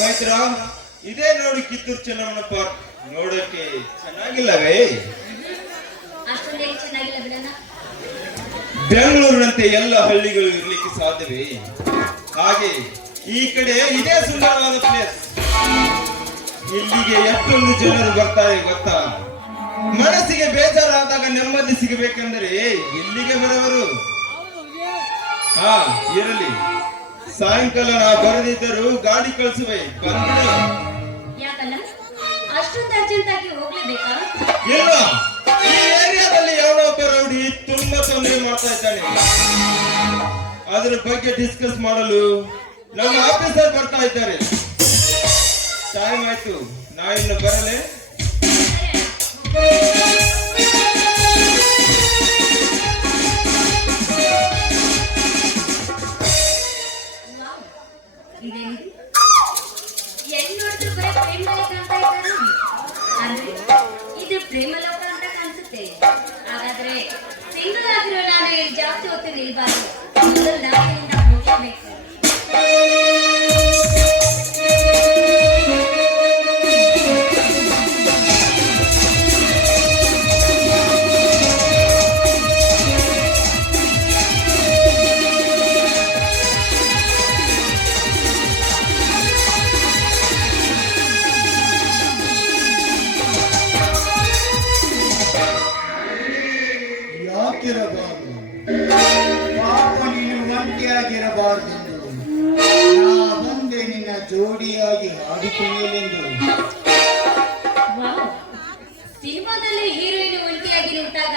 ಮೈತ್ರ, ಇದೇ ನೋಡಿ ಕಿತ್ತೂರು ಚೆನ್ನಮ್ಮನ ಪಾರ್ಕ್. ನೋಡಕ್ಕೆ ಚೆನ್ನಾಗಿಲ್ಲವೇ? ಅಷ್ಟೊಂದೇನು ಚೆನ್ನಾಗಿಲ್ಲ ಬಿಡಣ್ಣ. ಬೆಂಗಳೂರಿನಂತೆ ಎಲ್ಲ ಹಳ್ಳಿಗಳು ಇರ್ಲಿಕ್ಕೆ ಸಾಧ್ಯವೇ? ಹಾಗೆ ಈ ಕಡೆ ಇದೇ ಸುಂದರವಾದ ಪ್ಲೇಸ್. ಇಲ್ಲಿಗೆ ಎಷ್ಟೊಂದು ಜನರು ಬರ್ತಾರೆ ಗೊತ್ತಾ? ಮನಸ್ಸಿಗೆ ಬೇಜಾರಾದಾಗ ನೆಮ್ಮದಿ ಸಿಗಬೇಕೆಂದರೆ ಇಲ್ಲಿಗೆ ಬರುವರು. ಹಾ, ಇರಲಿ. ಸಾಯಂಕಾಲ ನಾ ಬರದಿದ್ದರೂ ಗಾಡಿ ಕಳಿಸುವೆ, ಬಂದ್ಬಿಡು. ಯಾಕಲ್ಲ ಅಷ್ಟೊಂದು ಅರ್ಜೆಂಟ್ ಆಗಿ ಹೋಗ್ಲೇಬೇಕಾ? ಇಲ್ಲ, ಈ ಏರಿಯಾದಲ್ಲಿ ಯಾವನೋ ಒಬ್ಬ ರೌಡಿ ತುಂಬಾ ತೊಂದರೆ ಮಾಡ್ತಾ ಇದ್ದಾನೆ. ಅದರ ಬಗ್ಗೆ ಡಿಸ್ಕಸ್ ಮಾಡಲು ನಮ್ಮ ಆಫೀಸರ್ ಬರ್ತಾ ಇದ್ದಾರೆ. ಟೈಮ್ ಆಯ್ತು, ನಾ ಇನ್ನು ಬರಲೇ. ಎಲ್ಲಿ ನೋಡಿದ್ರು ಬರೀ ಪ್ರೇಮಲೇ ಕಾಣ್ತಾ ಇದ್ದಾರೆ. ಅಂದ್ರೆ ಇದು ಪ್ರೇಮಲೋಕ ಅಂತ ಕಾಣಿಸುತ್ತೆ. ಹಾಗಾದ್ರೆ ಸಿಂಗಲ್ ಆಗಿರೋ ನಾನು ಜಾಸ್ತಿ ಹೊತ್ತು ನಿಲ್ಬಾರ್ದು. ಮೊದಲು ನಾನು ಇಲ್ಲಿಂದ ಹೋಗಲೇಬೇಕು. ಯಾಕಿರಬಾರದು ಪಾಪ, ನೀನು ಒಂಟಿಯಾಗಿರಬಾರದೆಂದು ನಾ ಬಂದೆ ನಿನ್ನ ಜೋಡಿಯಾಗಿ ಆಡಿಕೊಳ್ಳಲೆಂದು. ಸಿನಿಮಾದಲ್ಲಿ ಹೀರೋಯಿನ್ ಒಂಟಿಯಾಗಿ ನಿಂತಾಗ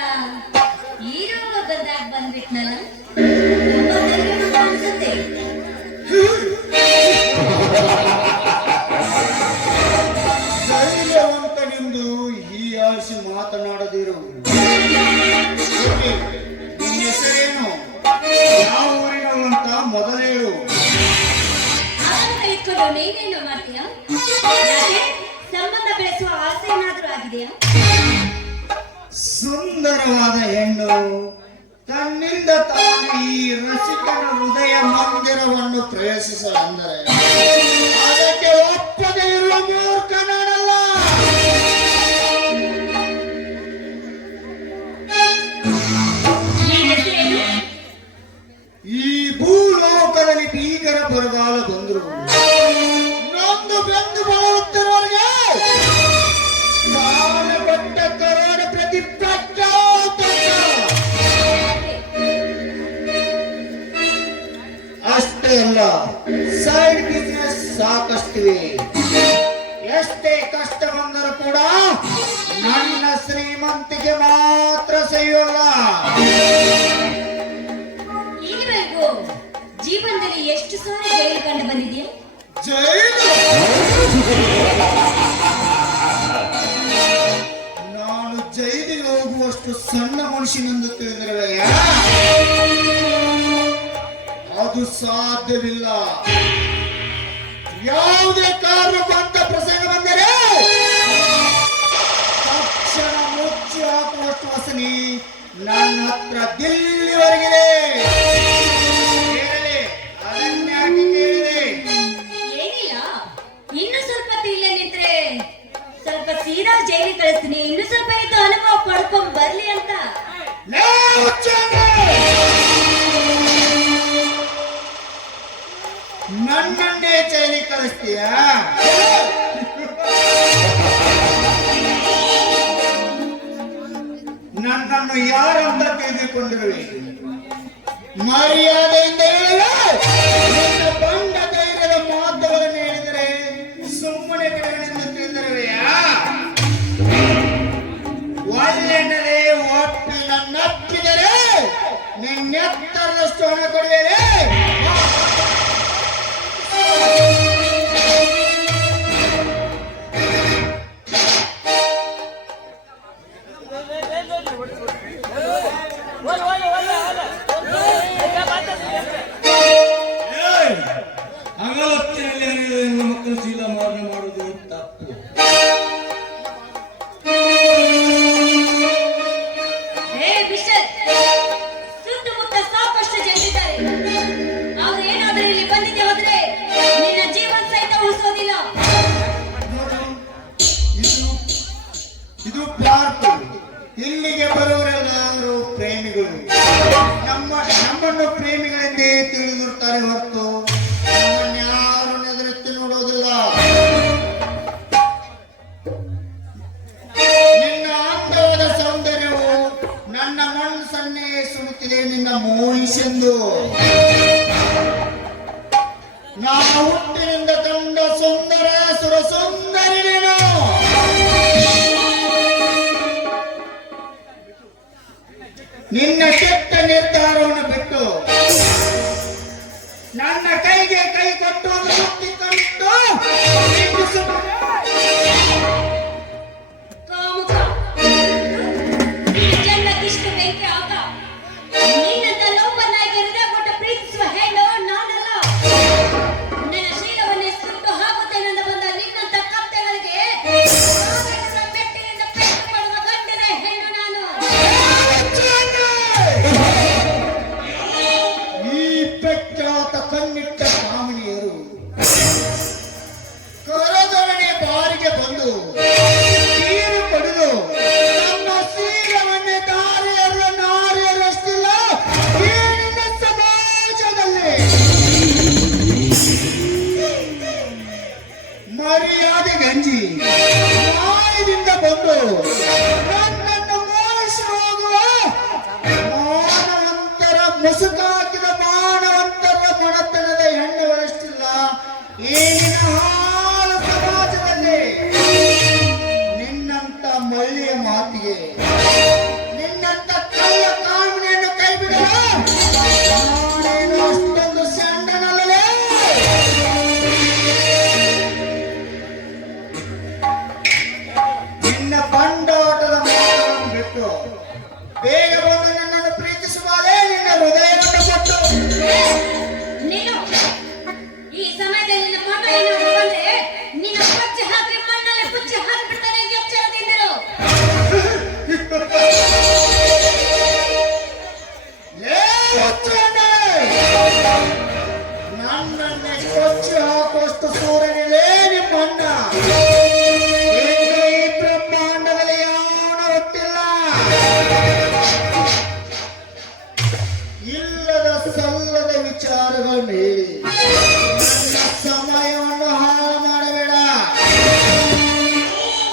ಹೀರೋ ಬಂದಾಗ ಬಂದ್ಬಿಟ್ನಲ್ಲ, ಅನ್ಸುತ್ತೆ. ಧೈರ್ಯವಂತನೆಂದು ಈ ಆಶಿ ಮಾತನಾಡದಿರು. ನಿನ್ನ ಹೆಸರೇನು? ಯಾವ ಊರಿನವು ಅಂತ ಮೊದಲೇಳು. ಇಟ್ಕೊಂಡು ನೀನೇನು ಮಾಡ್ತೀಯಾ? ಸಂಬಂಧ ಬೆಳೆಸುವ ಆಸೆ ಏನಾದ್ರೂ ಆಗಿದೆಯಾ? ಸುಂದರವಾದ ಹೆಣ್ಣು ತನ್ನಿಂದ ತಾನು ಈ ರಸಿಕನ ಹೃದಯ ಮಂದಿರವನ್ನು ಪ್ರವೇಶಿಸಲೆಂದರೆ ಅದಕ್ಕೆ ಒಪ್ಪದೇ ಇರುವ ಮೂರ್ಖ ನಾನಲ್ಲ. ಈ ಭೂಲೋಕದಲ್ಲಿ ಭೀಕರ ಬರಗಾಲ ಬಂದರು ನೊಂದು ಬೆಂದು ಬರುತ್ತಿರುವವರೆಗೆ ಕಾಲಪಟ್ಟ ಕರೋಡ ಪ್ರತಿಪಕ್ಷ ಅಷ್ಟೇ ಅಲ್ಲ, ಸೈಡ್ ಬಿಸ್ನೆಸ್ ಸಾಕಷ್ಟಿವೆ. ಎಷ್ಟೇ ಕಷ್ಟ ಬಂದರೂ ಕೂಡ ನನ್ನ ಶ್ರೀಮಂತಿಗೆ ಮಾತ್ರ ಸಹಿಯೋಲ್ಲ. ಇಲ್ಲಿವರೆಗೂ ಜೀವನದಲ್ಲಿ ಎಷ್ಟು ಸಾರಿ ಜೈಲು ಕಂಡು ಬಂದಿದೆಯಾ? ಜೈಲು? ನಾನು ಜೈಲಿಗೆ ಹೋಗುವಷ್ಟು ಸಣ್ಣ ಮನುಷ್ಯನೆಂದು ತಿಳಿದಿರುವೆ. ಅದು ಸಾಧ್ಯವಿಲ್ಲ. ಯಾವುದೇ ಕಾರಣಕ್ಕೂ ಅಂತ ಪ್ರಸಂಗ ಬಂದರೆ ತಕ್ಷಣ ಮುಚ್ಚಿ ಹಾಕುವಷ್ಟು ವಸನಿ ನನ್ನ ಹತ್ರ ದಿಲ್ಲಿವರೆಗಿದೆ. ಅದನ್ಯಾಕೆ ಕೇಳಿದೆ? ಏನಿಲ್ಲ, ಇನ್ನು ಸ್ವಲ್ಪ ಇಲ್ಲೇ ನಿಂತ್ರೆ ಸ್ವಲ್ಪ ಸೀದಾ ಜೈಲಿಗೆ ಕಳಿಸ್ತೀನಿ. ಇನ್ನು ಸ್ವಲ್ಪ ಇದ್ದು ಅನುಭವ ಪಡ್ಕೊಂಡ್ ಬರ್ಲಿ ಅಂತ. ನನ್ನನ್ನೇ ಜೈಲಿಗೆ ಕಳಿಸ್ತೀಯಾ? ನನ್ನನ್ನು ಯಾರಂತ ತಿಳಿದುಕೊಂಡಿರುವೆ? ಮರ್ಯಾದೆಯಿಂದ ಹೇಳಿದ್ರೆ ನಿನ್ನ ಬಂಡ ಧೈರ್ಯದ ಮಾತುಗಳನ್ನು ಹೇಳಿದರೆ ಸುಮ್ಮನೆ ಬಿಡುಗಡೆಂದು ತಿಳಿದಿರುವೆಯಾ? ಒಳ್ಳೆಣ್ಣದೆ ಒಪ್ಪಿ ನನ್ನಪ್ಪಿದರೆ ನಿನ್ನೆತ್ತರದಷ್ಟು ಹಣ ಕೊಡುವೇನೆ. ಮಕ್ಕಳು ಚೀಲ ಮಾರಣ ಮಾಡುವುದು ತಪ್ಪು. ಸುತ್ತಮುತ್ತ ಸಾಕಷ್ಟು ಜನರಿದ್ದಾರೆ. ಆದ್ರೆ ಏನಾದ್ರೂ ಇಲ್ಲಿ ಬಂದಿದ್ದೆ ಹೋದ್ರೆ ನಿನ್ನ ಜೀವನ ಸಹಿತ ಉಳಿಸೋದಿಲ್ಲ. ನಮ್ಮನ್ನು ಪ್ರೇಮಿಗಳೆಂದೇ ತಿಳಿದಿರುತ್ತಾರೆ ಹೊರತು ನಮ್ಮನ್ಯಾರು ಎದುರೆತ್ತಿ ನೋಡುವುದಿಲ್ಲ. ನಿನ್ನ ಅಂತರದ ಸೌಂದರ್ಯವು ನನ್ನ ಮನಸ್ಸನ್ನೇ ಸುಡುತ್ತಿದೆ ನಿನ್ನ ಮೋಹಿಸೆಂದು. ನಾ ಹುಟ್ಟಿನಿಂದ ಕಂಡ ಸುಂದರ ಸುರ ಸುಂದರಿ ನೀನು. ನಿನ್ನ ಕೆಟ್ಟ ನಿರ್ಧಾರವನ್ನು ಬಿಟ್ಟು ನನ್ನ ಕೈಗೆ ಕೈ ಕೊಟ್ಟು ಮುಟ್ಟಿಕೊಂಡು ಕಾಮುಕ ಜನ್ಮಕ್ಕಿಷ್ಟು ಬೆಂಕಿ ಆಗ ನಿನ್ನಂತ ಲೋಪನಾಗಿ ಹೃದಯ ಕೊಟ್ಟ ಪ್ರೀತಿಸುವ ಹೆಣ್ಣು ನಾನಲ್ಲ. ನನ್ನ ಶೀಲವನ್ನೇ ಸುಟ್ಟು ಹಾಕುತ್ತೇನೆಂದು ಬಂದ ನಿನ್ನಂತ ಕತ್ತೆಗಳಿಗೆ ಮೆಟ್ಟಿನಿಂದ ಪೆಟ್ಟು ಮಾಡುವ ಗಂಡನ ಹೆಣ್ಣು ನಾನು. ಈ ಪ್ರಖ್ಯಾತ ಕಣ್ಣಿಟ್ಟ ಕಾಮಿನಿಯರು ಕರದೊಡನೆ ಬಾರಿಗೆ ಬಂದು ನೀರು ಪಡೆದು ನಮ್ಮ ಶೀಲವನ್ನೇ ದಾರಿಯರು ನಾರಿಯರಷ್ಟಿಲ್ಲ ಈ ನಿನ್ನ ಸಮಾಜದಲ್ಲಿ. ಮರ್ಯಾದೆ ಗಂಜಿ ಮಾಯದಿಂದ ಬಂದು ನನ್ನನ್ನು ಮೋಹಿಸಿ ಹೋಗುವ ಮಾನವಂತರ ಮುಸುಕಾಕಿದ ಮಾನವಂತರ ಮಣತನದ ಹೆಣ್ಣುಗಳಷ್ಟಿಲ್ಲ ಈ ನಿನ್ನ ಹಾಳು ಸಮಾಜದಲ್ಲಿ. ನಿನ್ನಂತ ಮಳ್ಳಿಯ ಮಾತಿಗೆ ನಿನ್ನಂತ ಕಳ್ಳ ಕಾಮಿನಿಯನ್ನು ಕೈ ಬಿಡಲು ನಾನೇನು ಅಷ್ಟೊಂದು ಸಣ್ಣನಲ್ಲಲೇ. ನಿನ್ನ ಬಂಡಾಟದ ಮಾತನ್ನು ಬಿಟ್ಟು ಬೇಗ ಬಂದು ನನ್ನನ್ನು ಪ್ರೀತಿಸುವಾಗಲೇ ನಿನ್ನ ಹೃದಯವನ್ನು ಕೊಟ್ಟು. ನೀನು ಈ ಸಮಯದಲ್ಲಿ ನಿನ್ನ ಮಗ ಏನಾದ್ರು ಬಂದ್ರೆ ನಿನ್ನ ಪಚ್ಚೆ ಹಾಕಿ ಮಣ್ಣಲ್ಲಿ ಪುಚ್ಚಿ ಹಾಕಿಬಿಡ್ತಾನೆ. ಎಚ್ಚರದಿಂದಿರು. ಲೇ ಹುಚ್ಚಣ್ಣ, ನನ್ನನ್ನೇ ಕೊಚ್ಚಿ ಹಾಕುವಷ್ಟು ಸೂರ್ಯನಿಲೇ ನಿಮ್ಮಣ್ಣ. ಈ ಬ್ರಹ್ಮಾಂಡದಲ್ಲಿ ಯಾವನ ಹುಟ್ಟಿಲ್ಲ. ಇಲ್ಲದ ಸಲ್ಲದ ವಿಚಾರಗಳನ್ನು ಹೇಳಿ ನನ್ನ ಸಮಯವನ್ನು ಹಾಳು ಮಾಡಬೇಡ.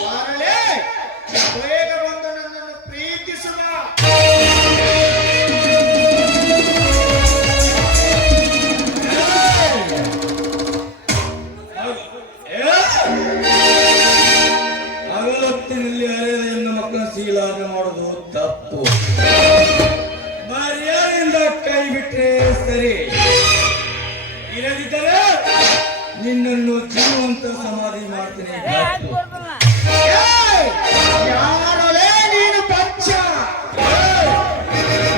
ಬರಲೇ ಬೇಗ ಬಂದು ನನ್ನನ್ನು ಪ್ರೀತಿಸುವ. ಹಗಲೊತ್ತಿನಲ್ಲಿ ಅರೆದ ಹೆಣ್ಣು ಮಕ್ಕಳ ಶೀಲಾನ ಮಾಡೋದು ತಪ್ಪು. ಮರ್ಯಾದೆಯಿಂದ ಕೈ ಬಿಟ್ರೆ ಸರಿ, ಇಲ್ಲದಿದ್ದರೆ ನಿನ್ನನ್ನು ಜೀವಂತ ಸಮಾಧಿ ಮಾಡ್ತೀನಿ. ಏಯ್! ಯಾರಲೇ ನೀನು ಪಚ್ಚ?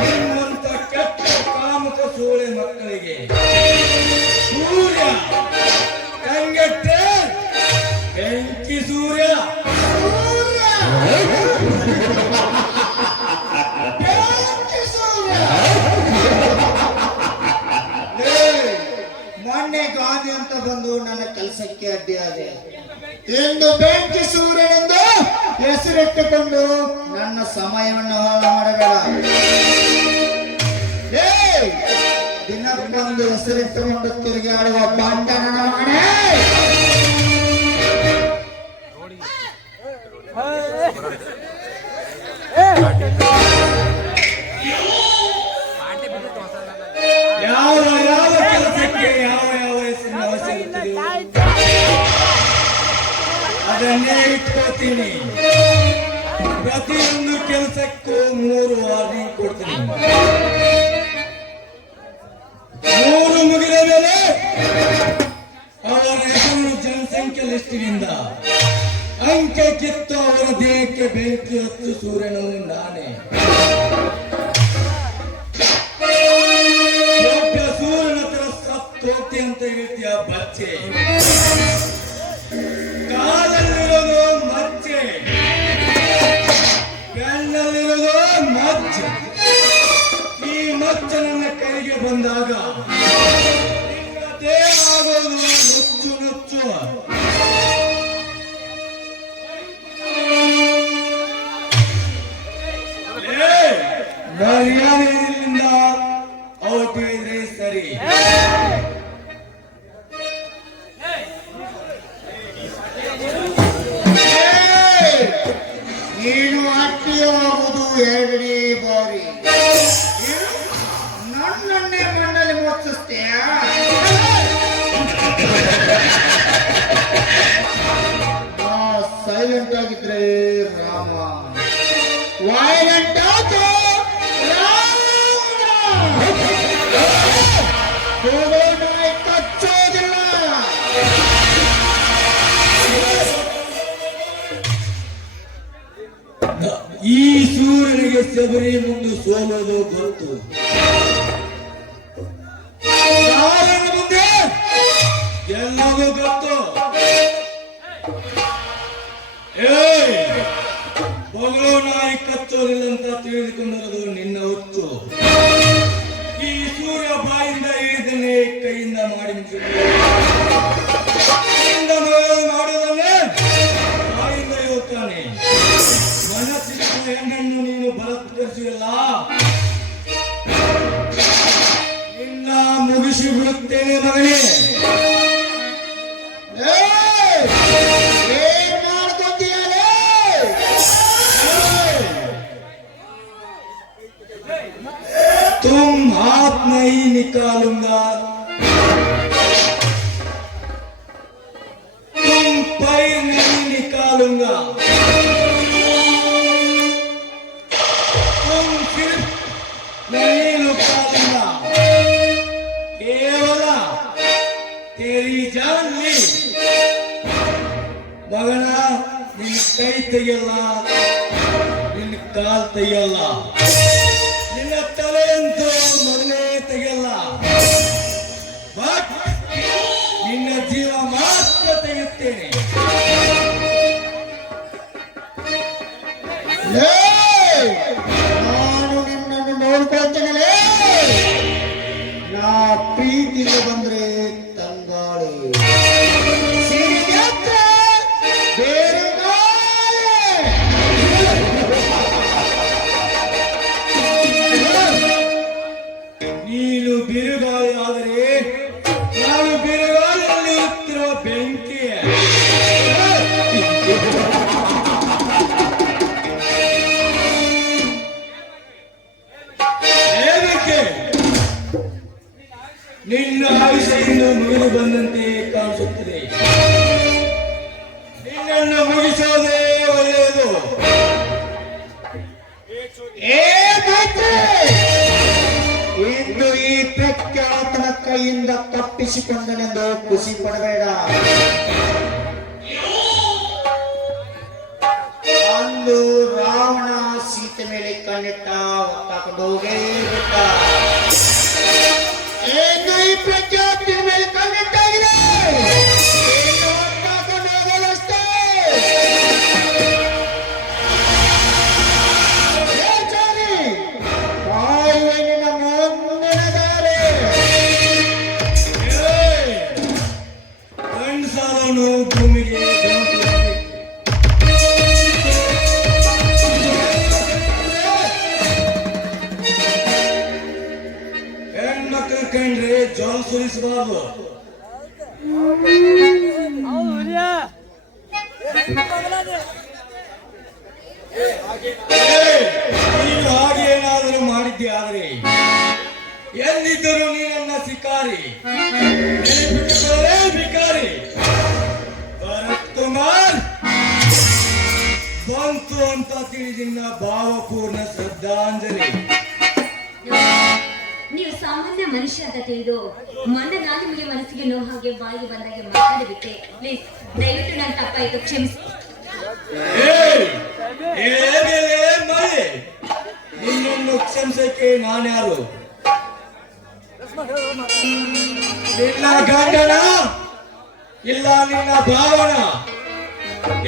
ನಿಮ್ಮಂತ ಕೆಟ್ಟ ಕಾಮಕ ಸೋಳೆ ಮಕ್ಕಳಿಗೆ ಸೂರ್ಯ ಕಂಗೆಟ್ಟೆ ಬೆಂಕಿ ಸೂರ್ಯ. ಬೆಂಕಿ ಸೂರ್ಯ. ಮೊನ್ನೆ ಗಾಂಧಿ ಅಂತ ಬಂದು ನನ್ನ ಕೆಲಸಕ್ಕೆ ಅಡ್ಡಿಯಾದೆ. ಇಂದು ಬೆಂಕಿ ಸೂರ್ಯನೆಂದು ಹೆಸರಿಟ್ಟುಕೊಂಡು ನನ್ನ ಸಮಯವನ್ನು ಹಾಳು ಮಾಡಬೇಡ. ದಿನಕ್ಕೊಂದು ಹೆಸರಿಟ್ಟುಕೊಂಡು ತಿರುಗಾಡುವ ಬಂಡನ ಮಗನೇ. ಯಾವ ಯಾವ ಕೆಲಸಕ್ಕೆ ಯಾವ ಯಾವ ಹೆಸರಿನ ಅವಶ್ಯಕತೆ ಅದನ್ನೇ ಇಟ್ಕೋತೀನಿ. ಪ್ರತಿಯೊಂದು ಕೆಲಸಕ್ಕೂ 3 ವಾರ್ನಿಂಗ್ ಕೊಡ್ತೀನಿ. 3 ಮುಗಿದ ಮೇಲೆ ಅವರ ಹೆಸರು ಜನಸಂಖ್ಯೆ ಲಿಸ್ಟಿನಿಂದ ಅಂಕೆ ಕಿತ್ತು ಅವರ ದೇಹಕ್ಕೆ ಬೆಂಕಿ ಹೊತ್ತು ಸೂರ್ಯನು ನಾನೇ. ಸೂರ್ಯನ ಹತ್ರ ಸತ್ತೋಗ್ತಿ ಅಂತ ಹೇಳ್ತೀಯ ಬಚ್ಚೆ. ಕಾಲಲ್ಲಿರೋದು ಮಚ್ಚೆ, ಬೆನ್ನಲ್ಲಿರೋದು ಮಚ್ಚೆ. ಈ ಮಚ್ಚ ನನ್ನ ಕೈಗೆ ಬಂದಾಗ ನಿನ್ನ ದೇಹ ಆಗೋದು ನುಚ್ಚು ನುಚ್ಚು. ಮರ್ಯಾದೆಯಿಂದ ಆಗಿದ್ರೆ ರಾಮ ವಾಯುಗಂಟಾತು ನಾಯಿ ಕಚ್ಚೋದಿಲ್ಲ. ಈ ಸೂರ್ಯನಿಗೆ ಶಬರಿ ಮುಂದೆ ಸೋಲೋದು ಗೊತ್ತು. ಯಾರನ್ನ ಮುಂದೆ ಗೆಲ್ಲೋದು ಗೊತ್ತು. ಬಗಳು ನಾಯಿ ಕಚ್ಚೋದಿಲ್ಲ ಅಂತ ತಿಳಿದುಕೊಂಡಿರೋದು ನಿನ್ನ ಹುಚ್ಚು. ಈ ಸೂರ್ಯ ಬಾಯಿಂದ ಇಳಿದನ್ನೇ ಕೈಯಿಂದ ಮಾಡಿ ಮಾಡೋದನ್ನೇ ಬಾಯಿಂದ ಇರುತ್ತಾನೆ. ಮನಸ್ಸಿನ ಹೆಣ್ಣನ್ನು ನೀನು ಬಲತ್ಕರಿಸಿಲ್ಲ, ನಿನ್ನ ಮುಗಿಸಿ ಬಿಡುತ್ತೇನೆ ಮಗನೇ. ಏನ್ ಮಾಡ್ಕೊಂತೀಯಾಲೇ? तुम हाथ नहीं निकालूंगा, तुम पैर नहीं निकालूंगा, तुम सिर्फ नहीं लुकाऊंगा, केवल तेरी जान ली ಮಗನ. ನಿನ್ನ ಕೈ ತೆಗೆಯಲ್ಲ, ನಿನ್ನ ಕಾಲ್ ತೆಗೆಯಲ್ಲ, ನಿನ್ನ ತಲೆ ಅಂತೂ ಮೊದಲೇ ತೆಗೆಯಲ್ಲ. ಬಟ್ ನಿನ್ನ ಜೀವ ಮಾತ್ರ ತೆಗೆಯುತ್ತೇನೆ. ನಾನು ನಿನ್ನನ್ನು ನೋಡ್ಕೊಳ್ತೇನೆ. ನಾ ಪ್ರೀತಿಗೆ ಬಂದ್ರೆ ತಂಗಾಳಿ, ಸಿರಿಗೆ ಹತ್ರ ಬೇರೆ ನೀನು ಬಿರುಗಾಳಿ ಆದರೆ ನಾನು ಬಿರುಗಾಳಿಯಲ್ಲಿ ಇರುತ್ತಿರುವ ಬೆಂಕಿ. ಏನಕ್ಕೆ ನಿನ್ನ ಆಯುಷ್ಯದಿಂದ ಮುಗಿದು ಬಂದಂತೆ ಕಾಣಿಸುತ್ತದೆ. ನಿನ್ನನ್ನು ಮುಗಿಸೋದೇ ಒಳ್ಳೆಯದು. ಇಂದು ಈ ಪ್ರಖ್ಯಾತನ ಕೈಯಿಂದ ತಪ್ಪಿಸಿಕೊಂಡನೆಂದು ಖುಷಿ ಪಡಬೇಡ. ಅಂದು ರಾವಣ ಸೀತೆ ಮೇಲೆ ಕಣ್ಣಿಟ್ಟ, ಹೊತ್ತಾಕೊಂಡು ಹೋಗೇ ಬಿಟ್ಟ. ಇಂದು ಈ ಪ್ರಖ್ಯಾತಿನ ಮೇಲೆ ಕಣ್ಣಿಟ್ಟಾಗಿದೆ, ಇನ್ನು ಹೊತ್ತಾಕೊಂಡು ಹೋಗಲಷ್ಟೇ. ಕಾಯುವೆನಿನ ಮುಂದಿನ ದಾರಿ. ಗಂಡಸಾರನು ಭೂಮಿಗೆ ಬೆಂಕಿ ಹೆಣ್ಮಕ್ಳು ಕಂಡ್ರೆ ಜ್ವಾಲ ಸುರಿಸಬಾರ್ದು. ನೀನು ಹಾಗೆ ಏನಾದರೂ ಮಾಡಿದ್ದೆ ಆದರೆ ಎಲ್ಲಿದ್ದರೂ ನೀನನ್ನ ಶಿಕಾರಿ, ನೆನಪಿಟ್ಟುಕೊಳ್ಳಲೇ ಭಿಕಾರಿ. ಭರತ್ ಕುಮಾರ್ ಬಂತು ಅಂತ ತಿಳಿದಿನ್ನ ಭಾವಪೂರ್ಣ ಶ್ರದ್ಧಾಂಜಲಿ. ನೀವು ಸಾಮಾನ್ಯ ಮನುಷ್ಯ ಅಂತ ತಿಳಿದು ಮೊನ್ನೆ ನಾನು ನಿಮಗೆ ಮನಸ್ಸಿಗೆ ನೋವು ಹಾಗೆ ಬಾಯಿಗೆ ಬಂದಾಗೆ ಮಾತಾಡಬಿಟ್ಟೆ. ಪ್ಲೀಸ್ ದಯವಿಟ್ಟು ನಾನು ತಪ್ಪಾಯಿತು, ಕ್ಷಮಿಸಿ. ಮಾಡಿ ನಿನ್ನನ್ನು ಕ್ಷಮಿಸಕ್ಕೆ ನಾನ್ಯಾರು? ನಿನ್ನ ಗಂಡನ, ಇಲ್ಲ ನಿನ್ನ ಭಾವನ,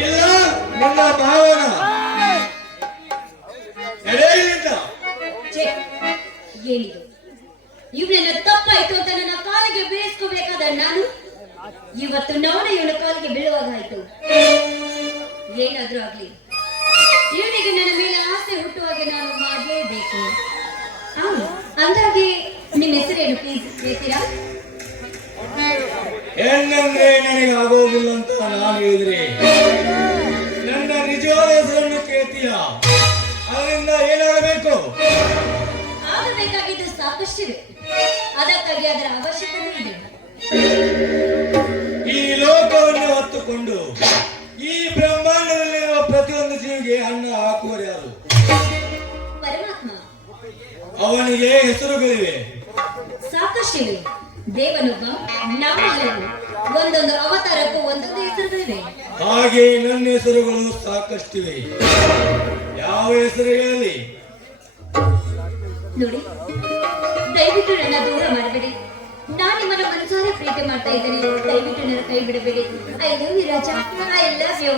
ಇಲ್ಲ ನಿನ್ನ ಭಾವನ ನಡೆಯಲಿಲ್ಲ. ಛೇ, ಏನಿದು ಇವಳನ್ನ ತಪ್ಪಾಯ್ತು ಅಂತ ನನ್ನ ಕಾಲಿಗೆ ಬೀಳಿಸ್ಕೋಬೇಕಾದ ನಾನು ಇವತ್ತು ನೋಡ ಇವಳ ಕಾಲಿಗೆ ಬೀಳುವಾಗ ಆಯ್ತು. ಏನಾದ್ರೂ ಆಗ್ಲಿ, ಇವನಿಗೆ ನನ್ನ ಮೇಲೆ ಆಸೆ ಹುಟ್ಟುವಾಗೆ ನಾನು ಮಾಡಲೇಬೇಕು. ಅಂದಾಗೆ ನಿಮ್ಮ ಹೆಸರೇನು ಪ್ಲೀಸ್ ಹೇಳ್ತೀರಾ? ಹೆಣ್ಣಂದ್ರೆ ನನಗೆ ಆಗೋದಿಲ್ಲ ಅಂತ ನಾನು ಹೇಳಿದ್ರೆ ನನ್ನ ನಿಜವಾದ ಹೆಸರನ್ನು ಕೇಳ್ತೀಯ? ಅದರಿಂದ ಏನಾಗಬೇಕು? ಆಗಬೇಕಾಗಿದ್ದು ಸಾಕಷ್ಟಿದೆ, ಅದಕ್ಕಾಗಿ ಅದರ ಅವಶ್ಯಕತೆ ಇದೆ. ಈ ಲೋಕವನ್ನು ಹೊತ್ತುಕೊಂಡು ಈ ಬ್ರಹ್ಮಾಂಡದಲ್ಲಿರುವ ಅವನಿಗೆ ಹೆಸರುಗಳಿವೆ. ಸಾಕಷ್ಟಿವೆ. ದೇವನೊಬ್ಬ, ನಾವೆಲ್ಲರೂ ಒಂದೊಂದು ಅವತಾರಕ್ಕೂ ಒಂದೊಂದು ಹೆಸರುಗಳಿವೆ. ಹಾಗೆ ನನ್ನ ಹೆಸರುಗಳು ಸಾಕಷ್ಟಿವೆ. ಯಾವ ಹೆಸರು ಹೇಳಿ? ನೋಡಿ, ದಯವಿಟ್ಟು ನನ್ನ ದೂರ ಮಾಡಬೇಡಿ. ನಾನು ನಿಮ್ಮನ್ನ ಮನಸಾರೆ ಪ್ರೀತಿ ಮಾಡ್ತಾ ಇದ್ದೇನೆ. ದಯವಿಟ್ಟು ನನ್ನ ಕೈ ಬಿಡಬೇಡಿ. I love you Raja, I love you.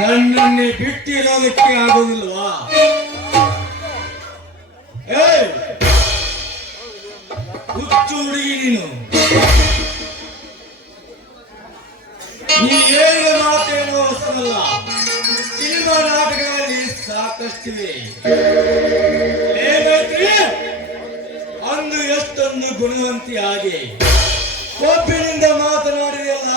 ನನ್ನನ್ನೇ ಬಿಟ್ಟಿರೋದಕ್ಕೆ ಆಗೋದಿಲ್ವಾ? ಏಯ್, ಹುಚ್ಚು ಹುಡುಗಿ ನೀನು. ನೀ ಹೇಳಿದ ಮಾತೇನೋ ಸಾಕಷ್ಟಿವೆ. ಏ ಮೈತ್ರಿ, ಅಂದು ಎಷ್ಟೊಂದು ಗುಣವಂತಿಯಾಗಿ ಒಬ್ಬಿನಿಂದ ಮಾತನಾಡಿದೆಯಲ್ಲ,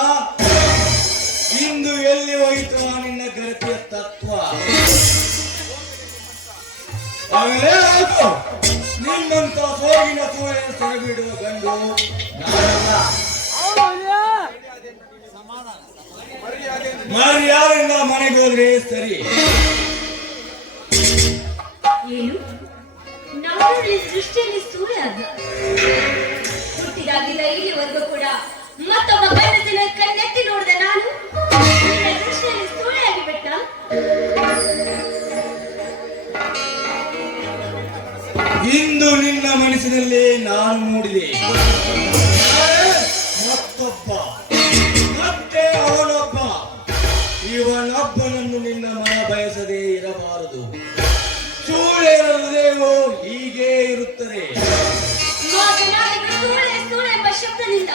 ಇಂದು ಎಲ್ಲಿ ಹೋಯಿತು ನಿನ್ನ ಗರತಿಯ ತತ್ವ? ಆಗಲೇ ಆಯ್ತು, ನಿಮ್ಮಂತ ಸೋಗಿನ ಸೂರ್ಯನ ಸೆರಬಿಡುವ ಗಂಡು ನಾನಲ್ಲ. ಮರ್ಯಾದೆಯಿಂದ ಮನೆಗೆ ಹೋದ್ರೆ ಸರಿ. ಏನು ನಾನು ಈ ಸೃಷ್ಟಿಯಲ್ಲಿ ಸೂರ್ಯ ಅಲ್ಲ. ಹುಟ್ಟಿದಾಗಿಲ್ಲ ಇಲ್ಲಿವರೆಗೂ ಕೂಡ ಮತ್ತೊಬ್ಬ ಗಂಡಸಿನ ಕಣ್ಣೆತ್ತಿ ನೋಡಿದೆ ನಾನು ಈ ಸೃಷ್ಟಿಯಲ್ಲಿ ಸೂರ್ಯ ಆಗಿಬಿಟ್ಟ. ಇಂದು ನಿನ್ನ ಮನಸ್ಸಿನಲ್ಲಿ ನಾನು ನೋಡಿದೆ ಮತ್ತೊಬ್ಬ, ಮತ್ತೆ ಅವನೊಬ್ಬ. ಇವನೊಬ್ಬನನ್ನು ನಿನ್ನ ಮನ ಬಯಸದೇ ಇರಬಾರದು. ಸೂಳೆಯ ಹೃದಯವು ಹೀಗೇ ಇರುತ್ತದೆ. ಮಾತನಾಡಿದ ಸೂಳೆ ಸೂಳೆ ಎಂಬ ಶಬ್ದದಿಂದ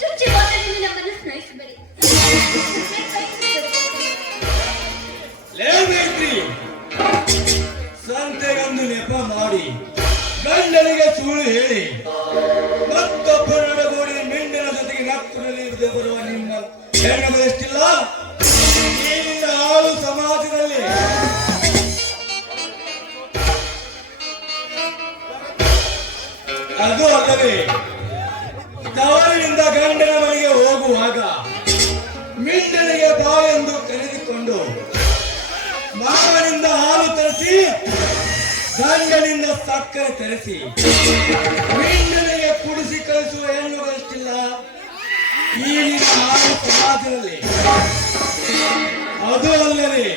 ಚುಚ್ಚಿ ಮಾತನ್ನು ನಿನ್ನ ಮನಸ್ಸು ನಯಿಸಬೇಡಿ. ಲೇ ಮೈತ್ರಿ, ಸಂತೆಗೊಂದು ನೆಪ ಮಾಡಿ ಗಂಡನಿಗೆ ಸುಳ್ಳು ಹೇಳಿ ಮತ್ತೊಬ್ಬನೊಡಗೂಡಿ ಮಿಂಡಿನ ಜೊತೆಗೆ ನಕ್ಕುನಲ್ಲಿ ಇರದೆ ಬರುವ ನಿಮ್ಮ ಹೆಣ್ಣು ಎಷ್ಟಿಲ್ಲ ನಿನ್ನ ಆಳು ಸಮಾಜದಲ್ಲಿ. ಅದು ಅಲ್ಲದೆ ತವರಿನಿಂದ ಗಂಡನ ಮನೆಗೆ ಹೋಗುವಾಗ ಮಿಂಡನಿಗೆ ಬಾ ಎಂದು ಕರೆದುಕೊಂಡು ಮಾವನಿಂದ ಹಾಲು ತರಿಸಿ ಗಂಡನಿಂದ ಸಕ್ಕರೆ ತರಿಸಿ ಮಿಂಡನಿಗೆ ಕುಡಿಸಿ ಕಳಿಸುವ ಹೆಣ್ಣುಗಳಷ್ಟಿಲ್ಲ ಈ ನಿನ್ನ ಆಳು ಸಮಾಜದಲ್ಲಿ. ಅದು ಅಲ್ಲದೆ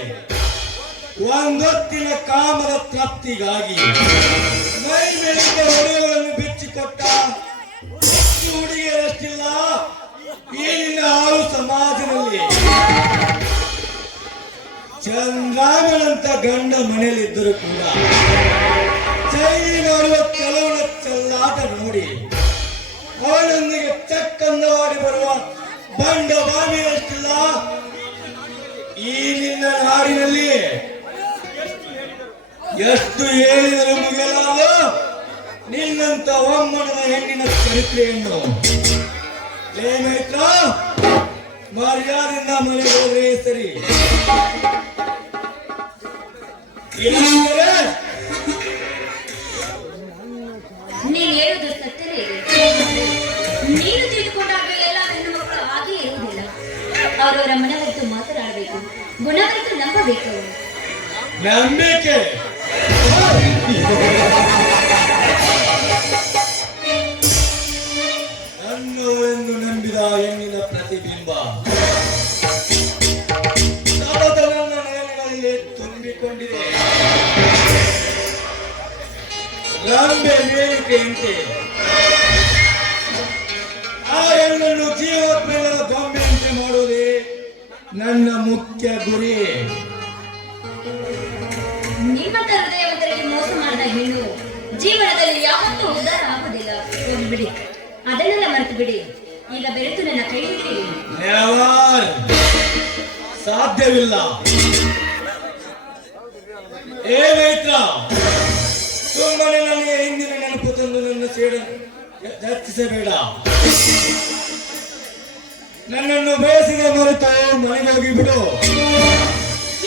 ಒಂದೊತ್ತಿನ ಕಾಮದ ತೃಪ್ತಿಗಾಗಿ ಮೈ ಮೇಲಿಂದ ಒಡೆಯುಗಳನ್ನು ಬಿಚ್ಚಿಕೊಟ್ಟ ಹುಡುಗಿಯರಷ್ಟಿಲ್ಲ ಈ ನಿನ್ನ ಆಳು ಸಮಾಜದಲ್ಲಿ. ಚಂದ್ರಾಮನಂತ ಗಂಡ ಮನೆಯಲ್ಲಿದ್ದರೂ ಕೂಡ ಚೈ ಮಾಡುವ ಕೆಲವನ ಚೆಲ್ಲಾಟ ನೋಡಿ ಅವನೊಂದಿಗೆ ಚಕ್ಕಂದವಾಡಿ ಬರುವ ಬಂಡ ಬಾಮಿಯಷ್ಟಿಲ್ಲ ಈ ನಿನ್ನ ನಾಡಿನಲ್ಲಿ. ಎಷ್ಟು ಹೇಳಿದರೂ ಮುಗಿಯಲಾದ ನಿನ್ನಂತ ಒಮ್ಮನದ ಹೆಣ್ಣಿನ ಚರಿತ್ರೆಯನ್ನು. ಲೇ ಮೈತ್ರ, ಮರ್ಯಾದೆಯಿಂದ ಮನೆಗೆ ಹೋದ್ರೆ ಸರಿ. ಇಲ್ಲಾಂದರೆ ನೀನು ಹೇಳುದು ಸತ್ಯವೇ ಇದೆ. ನೀನು ತಿಳಿದುಕೊಂಡಾಗ ಎಲ್ಲ ಹೆಣ್ಣು ಮಕ್ಕಳು ಹಾಗೆ ಇರುವುದಿಲ್ಲ. ಅವರವರ ಮನವರಿತು ಮಾತನಾಡಬೇಕು, ಗುಣವರಿತು ನಂಬಬೇಕು. ನಂಬಿಕೆ ನನ್ನವರೆಂದು ನಂಬಿದ ಹೆಣ್ಣಿನ ಪ್ರತಿಬಿಂಬ ಸತತ ನನ್ನ ನಯನಗಳಲ್ಲಿ ತುಂಬಿಕೊಂಡಿದೆ. ರಂಬೆ ಮೇಲಿಕೆಯಂತೆ ಆ ಹೆಣ್ಣನ್ನು ಜೀವೋತ್ಮೇಲದ ಗೊಂಬೆಯಂತೆ ಮಾಡುವುದೇ ನನ್ನ ಮುಖ್ಯ ಗುರಿ. ನಿಮ್ಮಂತ ಹೃದಯವಂತರಿಗೆ ಮೋಸ ಮಾಡಿದ ಹೆಣ್ಣು ಜೀವನದಲ್ಲಿ ಯಾವತ್ತೂ ಉದ್ಧಾರ ಆಗುವುದಿಲ್ಲ. ಹೋಗ್ಬಿಡಿ, ಅದನ್ನೆಲ್ಲ ಮರೆತು ಬಿಡಿ. ಈಗ ಬೆರೆತು ನನ್ನ ಕೈ ಹಿಡಿಯಿರಿ. ನೆವರ್, ಸಾಧ್ಯವಿಲ್ಲ. ಏ ಮೈತ್ರ, ಸುಮ್ಮನೆ ನನಗೆ ಹಿಂದಿನ ನೆನಪು ತಂದು ನನ್ನ ಸೇಡ ಚರ್ಚಿಸಬೇಡ. ನನ್ನನ್ನು ಬಯಸಿದ ಮರೆತು ಮನೆಗೆ ಹೋಗಿ ಬಿಡು.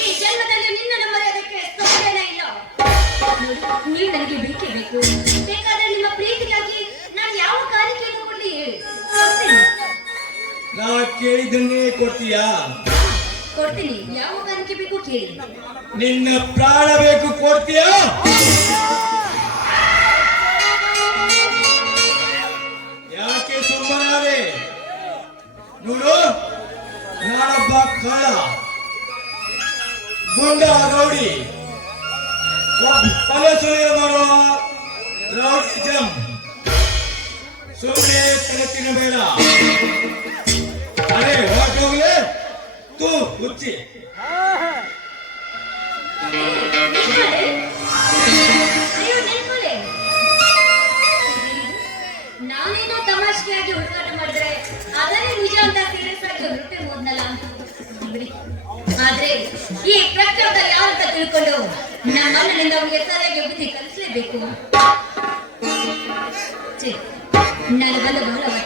ಈ ಜನ್ಮದಲ್ಲಿ ನಿನ್ನನ್ನು ಮರೆಯೋದಕ್ಕೆ ಸಾಧ್ಯನೇ ಇಲ್ಲ. ನೀವು ನನಗೆ ಬೇಕೇ ಬೇಕು. ಬೇಕಾದ್ರೆ ನಿಮ್ಮ ಪ್ರೀತಿಗಾಗಿ ನಾನು ಯಾವ ಕಾಣಿಕೆಯನ್ನು ಕೊಡಲಿ ಹೇಳಿ, ಕೊಡ್ತೀನಿ. ನಾ ಕೇಳಿದ್ದನ್ನೇ ಕೊಡ್ತೀಯಾ? ಕೊಡ್ತೀನಿ. ಯಾವ ಕಾಣಿಕೆ ಬೇಕು ಕೇಳಿ. ನಿನ್ನ ಪ್ರಾಣ ಬೇಕು, ಕೊಡ್ತೀಯಾ? ಯಾಕೆ ಸುಮ್ಮನಾದೆ? ನೋಡು, ನಾನೊಬ್ಬ ಕಳ್ಳ, ಗುಂಡ, ರೌಡಿ, ತಲೆ ಸುಳಿಯ ಮಾಡುವ ರೌಡಿಸಂ. ಸುಮ್ಮನೆ ತಲೆ ತಿನ್ನಬೇಡ. ಅರೆ ಹೊರಟೋಗ್ಲೆ ತೂ ಹುಚ್ಚಿ. ನೀವು ನಿಲ್ಕೊಳ್ಳಿ. ನಾನೇನೋ ತಮಾಷೆಯಾಗಿ ಹುಡುಗಾಟ ಮಾಡಿದ್ರೆ ಅದನ್ನೇ ನಿಜ ಅಂತ ಸೀರಿಯಸ್ ಆಗಿ ಹೊರಟೆ ಹೋದ್ನಲ್ಲ ಬಿಡಿ. ಆದ್ರೆ ಈ ಪ್ರಖ್ಯಾತ ಯಾರಂತ ತಿಳ್ಕೊಂಡು ನಮ್ಮ ಅಣ್ಣನಿಂದ ಅವನಿಗೆ ಸರಿಯಾಗಿ ಬುದ್ಧಿ ಕಲಿಸಲೇಬೇಕು. ನಾನು ಬಂದು ಬಹಳ